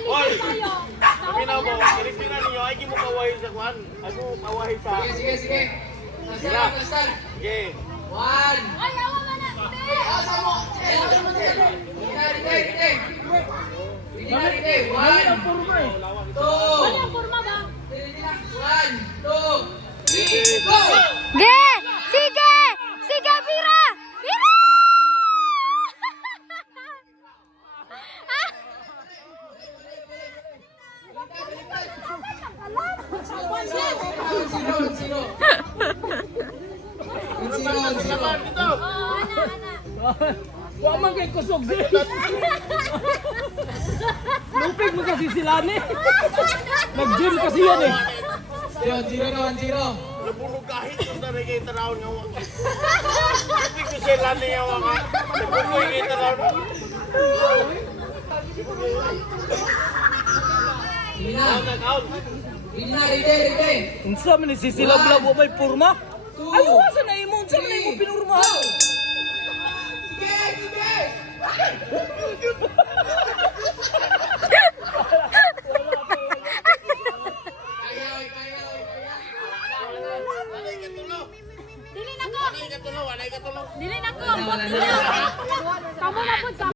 Hoy! Paminaw mo, Pilipinan ninyo, ay mo kawahi sa kwan. Ay mo kawahi sa... Sige. Sila. Sige. One. Ay, awa ka na. Asa mo? Ride. One. Two. Ano ang forma ba? One, two, three, go! Ge! Sige! Sige, Bira! Bira! Zero. Laban dito. Wa man kay kusog di. Lupig mo kasi sila ni. Nag-gym kasi yan eh. Zero. Napulog kahit kung na kayo tanawin nga wak. Hindi ko sila niya wak. Napulog kayo tanawin. Sige na. Out. Ride. Unsa man ni sisilab-lab wa may porma? Ay wa sa na imo, unsa man imo pinurma? Sige! Anay katulog. Dili na ko! Anay katulog. Dili na ko! Kamu na po